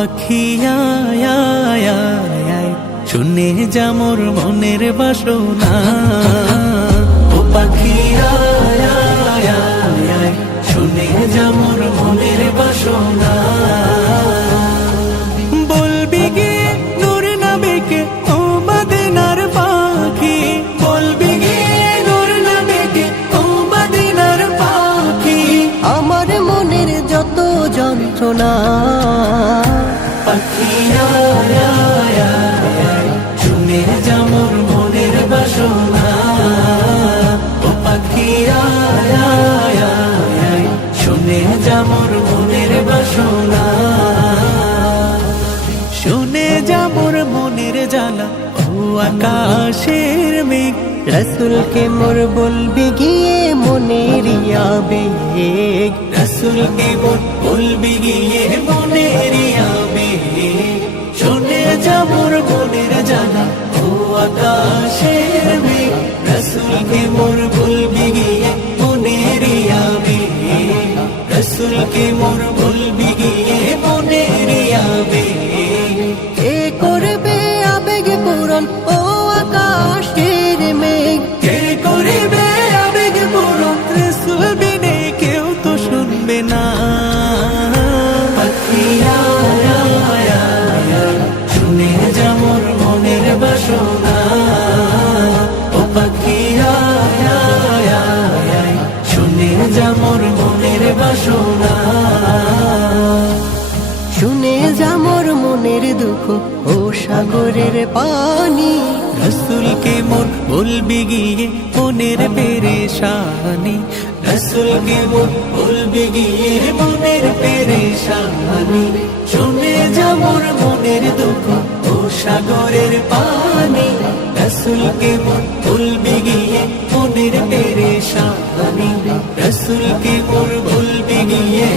পাখি আয় আয় আয় আয়, শুনে যা মোর মনের বাসনা। ও পাখি আয় আয় আয় আয়, শুনে যা মোর মনের বাসনা। বলবি গিয়ে নূর নবীকে ও মদিনার পাখি, বলবি গিয়ে নূর নবীকে ও মদিনার পাখি। আমার মনের যত যন্ত্রণা, পাখি আয় আয় আয় আয়, শুনে যা মোর মনের বাসনা। ও পাখি আয় আয় আয় আয়, শুনে যা মোর মনের বাসনা। শুনে যা মোর মনের জ্বালা ও আকাশের মেঘ, রসুলকে মোর বলবি গিয়ে মনের আবেগ। রসুলকে মোর বলবি গিয়ে মনের আবেগ। শুনে যা মোর মনের জ্বালা ও আকাশের মেঘ, রসুলকে মোর বলবি গিয়ে মনের আবেগ। রসুলকে মোর বলবি গিয়ে মনের আবেগ। কে করবে আবেগ পূরণ ও আকাশের মেঘ? কে করিবে আবেগ পূরণ, রসুল বিনে কেউ তো শুনবে না। পাখি আয় আয় আয় আয়, শুনে যা মোর মনের বাসনা। ও পাখি আয় আয় আয় আয়, শুনে যা মোর মনের বাসনা। শুনে যা মোর মনের দুঃখ ও সাগরের পানি। রসুলকে মোর বলবি গিয়ে মনের পেরেশানি। রসুলকে মোর বলবি গিয়ে মনের পেরেশানি। শুনে যা মোর মনের দুঃখ ও সাগরের পানি। রসুলকে মোর বলবি গিয়ে মনের পেরেশানি। রসুলকে মোর বলবি গিয়ে